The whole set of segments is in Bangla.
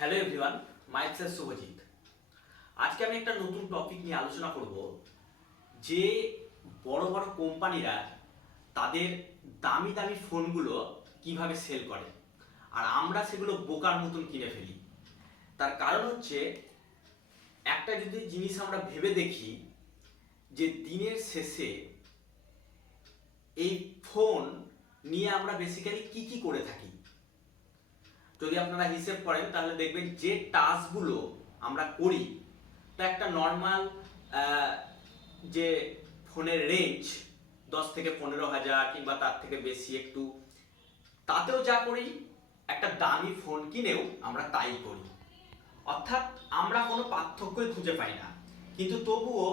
Hello everyone, myself Subhajit. আজকে আমি একটা নতুন টপিক নিয়ে আলোচনা করব যে বড় বড় কোম্পানিরা তাদের দামি দামি ফোনগুলো কিভাবে সেল করে আর আমরা সেগুলো বোকার মতন কিনে ফেলি। তার কারণ হচ্ছে একটা যদি জিনিস আমরা ভেবে দেখি যে দিনের শেষে এই ফোন নিয়ে আমরা বেসিক্যালি কি কি করে থাকি। যদি আপনারা হিসেব করেন তাহলে দেখবেন যে টাস্কগুলো আমরা করি তা একটা নর্মাল যে ফোনের রেঞ্জ 10 থেকে 15 হাজার কিংবা তার থেকে বেশি একটু, তাতেও যা করি একটা দামি ফোন কিনেও আমরা তাই করি। অর্থাৎ আমরা কোনো পার্থক্যই খুঁজে পাই না, কিন্তু তবুও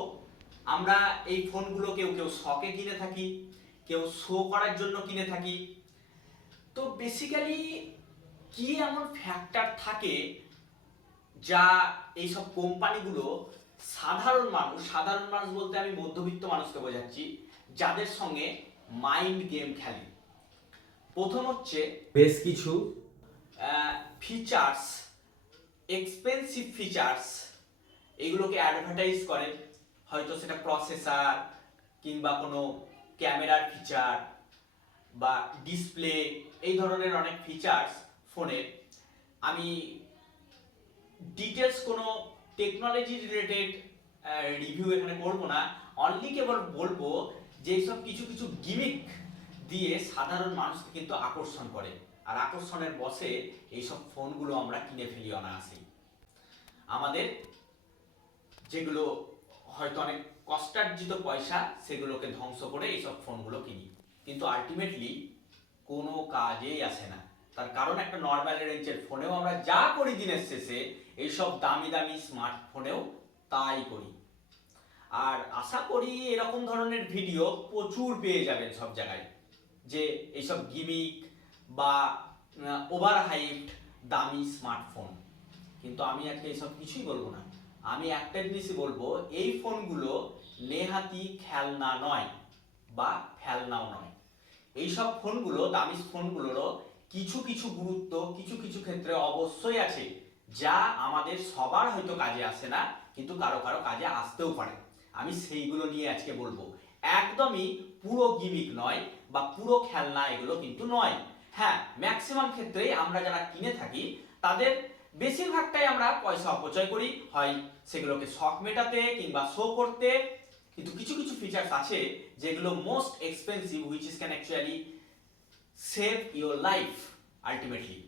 আমরা এই ফোনগুলো কেউ কেউ শখে কিনে থাকি, কেউ শো করার জন্য কিনে থাকি। তো বেসিক্যালি কি এমন ফ্যাক্টর থাকে যা এইসব কোম্পানিগুলো সাধারণ মানুষ বলতে আমি মধ্যবিত্ত মানুষকে বোঝাচ্ছি, যাদের সঙ্গে মাইন্ড গেম খেলে। প্রথম হচ্ছে বেশ কিছু ফিচার্স, এক্সপেন্সিভ ফিচার্স, এগুলোকে অ্যাডভার্টাইজ করে। হয়তো সেটা প্রসেসর কিংবা কোনো ক্যামেরার ফিচার বা ডিসপ্লে, এই ধরনের অনেক ফিচার্স ফোনের। আমি ডিটেলস কোনো টেকনোলজি রিলেটেড রিভিউ এখানে করব না, অনলি কেবল বলবো যে এইসব কিছু কিছু গিমিক দিয়ে সাধারণ মানুষকে কিন্তু আকর্ষণ করে, আর আকর্ষণের বশে এইসব ফোনগুলো আমরা কিনে ফেলি অনায়াসেই। আমাদের যেগুলো হয়তো অনেক কষ্টার্জিত পয়সা, সেগুলোকে ধ্বংস করে এইসব ফোনগুলো কিনি, কিন্তু আলটিমেটলি কোনো কাজেই আসে না। তার কারণ একটা নর্মাল রেঞ্জের ফোনেও আমরা যা করি দিনের শেষে এইসব দামি দামি স্মার্টফোনেও তাই করি। আর আশা করি এরকম ধরনের ভিডিও প্রচুর পেয়ে যাবেন সব জায়গায়, যে এইসব গিমিক বা ওভার হাইপড দামি স্মার্টফোন। কিন্তু আমি আজকে এইসব কিছুই বলবো না, আমি একটা জিনিসই বলবো, এই ফোনগুলো নেহাতি খেলনা নয় বা ফেলনাও নয়। এইসব ফোনগুলো, দামি ফোনগুলোরও কিছু কিছু গুরুত্ব কিছু কিছু ক্ষেত্রে অবশ্যই আছে, যা আমাদের সবার হয়তো কাজে আসে না, কিন্তু কারো কারো কাজে আসতেও পারে। আমি সেইগুলো নিয়ে আজকে বলবো। একদমই পুরো গিমিক নয় বা পুরো খেলনা এগুলো কিন্তু নয়। হ্যাঁ, ম্যাক্সিমাম ক্ষেত্রেই আমরা যারা কিনে থাকি তাদের বেশিরভাগটাই আমরা পয়সা অপচয় করি, হয় সেগুলোকে শখ মেটাতে কিংবা শো করতে। কিন্তু কিছু কিছু ফিচার্স আছে যেগুলো most expensive, which is can actually save your life ultimately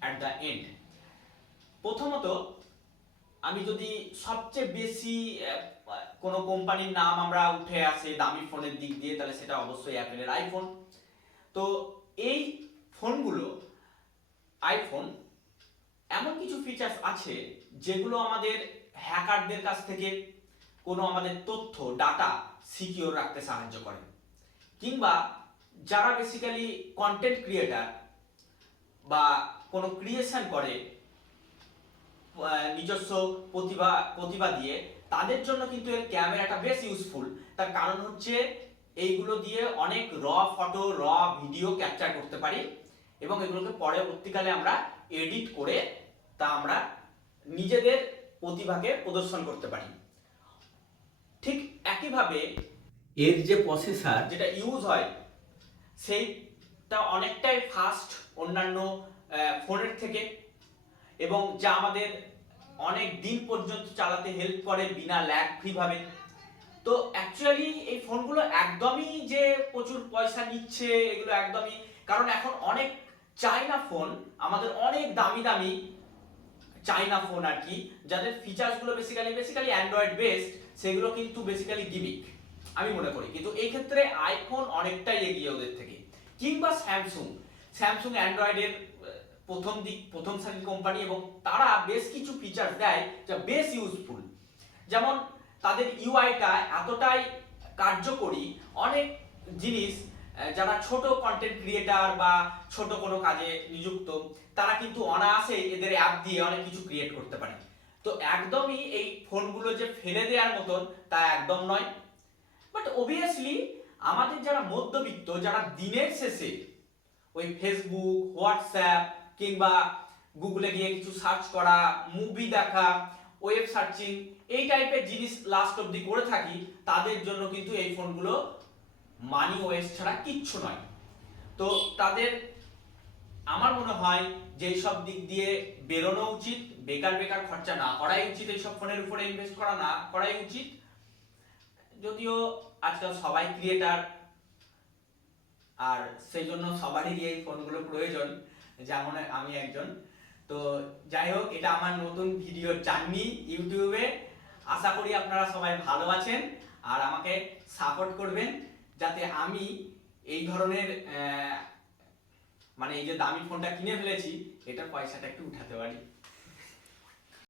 at the end. প্রথমত, আমি যদি সবচেয়ে বেশি কোনো কোম্পানির নাম আমরা উঠে আসে দামি ফোনের দিক দিয়ে, তাহলে সেটা অবশ্যই অ্যাপেলের আইফোন। তো এই ফোনগুলো, আইফোন, এমন কিছু ফিচার্স আছে যেগুলো আমাদের হ্যাকারদের কাছ থেকে কোনো আমাদের তথ্য, ডাটা সিকিউর রাখতে সাহায্য করে। কিংবা যারা বেসিক্যালি কন্টেন্ট ক্রিয়েটার বা কোনো ক্রিয়েশন করে নিজস্ব প্রতিভা দিয়ে, তাদের জন্য কিন্তু এর ক্যামেরাটা বেশ ইউজফুল। তার কারণ হচ্ছে এইগুলো দিয়ে অনেক র ফটো, র ভিডিও ক্যাপচার করতে পারি এবং এগুলোকে পরবর্তীকালে আমরা এডিট করে তা আমরা নিজেদের প্রতিভাকে প্রদর্শন করতে পারি। ঠিক একইভাবে এর যে প্রসেসর যেটা ইউজ হয় সেইটা অনেকটাই ফাস্ট অন্যান্য ফোনের থেকে, এবং যা আমাদের অনেক দিন পর্যন্ত চালাতে হেল্প করে বিনা ল্যাগ ফ্রি ভাবে। তো অ্যাকচুয়ালি এই ফোনগুলো একদমই যে প্রচুর পয়সা নিচ্ছে এগুলো একদমই, কারণ এখন অনেক চাইনা ফোন, আমাদের অনেক দামি দামি চাইনা ফোন আর কি, যাদের ফিচার্সগুলো বেসিক্যালি অ্যান্ড্রয়েড বেসড, সেগুলো কিন্তু বেসিক্যালি গিমিক আমি মনে করি। কিন্তু এই ক্ষেত্রে আইফোন অনেকটাই এগিয়ে ওদের থেকে। কিংবা স্যামসুং অ্যান্ড্রয়েডের প্রথম সারির কোম্পানি, এবং তারা বেশ কিছু ফিচার দেয় যা বেশ ইউজফুল। যেমন তাদের ইউআইটা এতটাই কার্যকরী, অনেক জিনিস যারা ছোট কন্টেন্ট ক্রিয়েটার বা ছোট কোনো কাজে নিযুক্ত, তারা কিন্তু অনায়াসে এদের অ্যাপ দিয়ে অনেক কিছু ক্রিয়েট করতে পারে। তো একদমই এই ফোনগুলো যে ফেলে দেওয়ার মতন তা একদম নয়। বাট অবভিয়াসলি আমাদের যারা মধ্যবিত্ত, যারা দিনের শেষে ওই ফেসবুক, হোয়াটসঅ্যাপ কিংবা গুগলে গিয়ে কিছু সার্চ করা, মুভি দেখা, ওয়েব সার্চিং, এই টাইপের জিনিস লাস্ট অবধি করে থাকি, তাদের জন্য কিন্তু এই ফোনগুলো মানি ওয়েস্ট ছাড়া কিচ্ছু নয়। তো তাদের আমার মনে হয় যে এইসব দিক দিয়ে বেরোনো উচিত, বেকার বেকার খরচা না করাই উচিত, এইসব ফোনের উপরে ইনভেস্ট করা না করাই উচিত। যদিও আজকাল সবাই ক্রিয়েটার, আর সেই জন্য সবারই এই ফোনগুলো প্রয়োজন, যেমন আমি একজন। তো যাই হোক, এটা আমার নতুন ভিডিও জার্নি ইউটিউবে। আশা করি আপনারা সবাই ভালো আছেন আর আমাকে সাপোর্ট করবেন, যাতে আমি এই ধরনের মানে এই যে দামি ফোনটা কিনে ফেলেছি, এটার পয়সাটা একটু উঠাতে পারি।